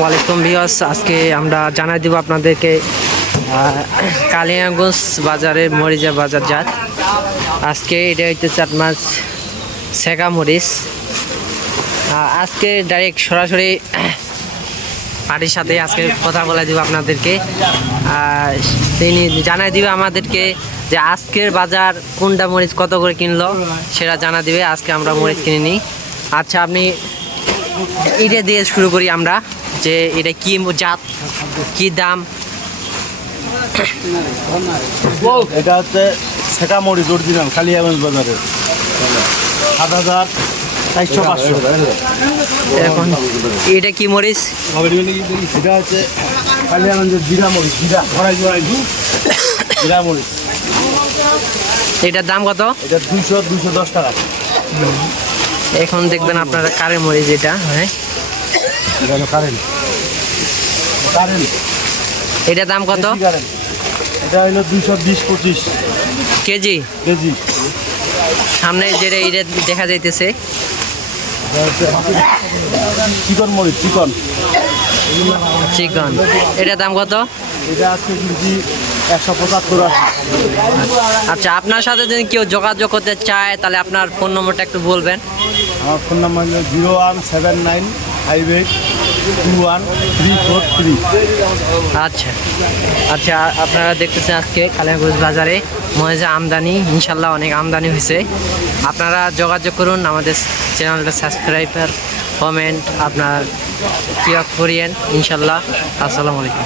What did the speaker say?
ওয়ালাইকুম ভিওস আজকে আমরা জানাই দিব আপনাদেরকে কালিয়াগঞ্জ বাজারের মরিচা বাজার জাত। আজকে এটা হইতেছে আপনার সেকা মরিচ। আজকে ডাইরেক্ট সরাসরি পার্টির সাথে আজকে কথা বলে দিব আপনাদেরকে। তিনি জানাই দিবে আমাদেরকে যে আজকের বাজার কোনটা মরিচ কত করে কিনলো, সেটা জানা দিবে। আজকে আমরা মরিচ কিনে নিই আচ্ছা আপনি এটা দিয়ে শুরু করি আমরা। যে এটা কি জাত কি দাম? এটা হচ্ছে শেখা মরিচ অরিজিনাল কালিয়াগঞ্জ বাজারে সাত হাজার চারশো পাঁচশো। এখন এটা কি মরিচ? এটা হচ্ছে কালিয়াগঞ্জের জিরা মরিচ জিরা ঘরাই ঘরাই জিরা মরিচ। এটার দাম কত? এটা দুইশো দুইশো দশ টাকা। এখন দেখবেন আপনারা কারের মরিচ এটা হ্যাঁ? এটা কারেন্ট। কারেন্ট। এটার দাম কত? এটা হলো দুইশো বিশ পঁচিশ। কেজি? কেজি। সামনে যেটা এটা দেখা যাইতেছে। চিকন মরিচ চিকন। চিকন। এটার দাম কত? এটা আজকে কেজি একশো পঁচাত্তর আচ্ছা আপনার সাথে যদি কেউ যোগাযোগ করতে চায় তাহলে আপনার ফোন নম্বরটা একটু বলবেন। আমার ফোন নাম্বার হলো zero one seven nine five eight two one three four three. আচ্ছা। আচ্ছা আপনারা দেখতেছেন আজকে কালিয়াগঞ্জ বাজারে মহেজা আমদানি। ইনশাল্লাহ অনেক আমদানি হয়েছে। আপনারা যোগাযোগ করুন, আমাদের চ্যানেলটা সাবস্ক্রাইবার কমেন্ট আপনার কিয়া করিয়েন। ইনশাল্লাহ, আসসালামু আলাইকুম।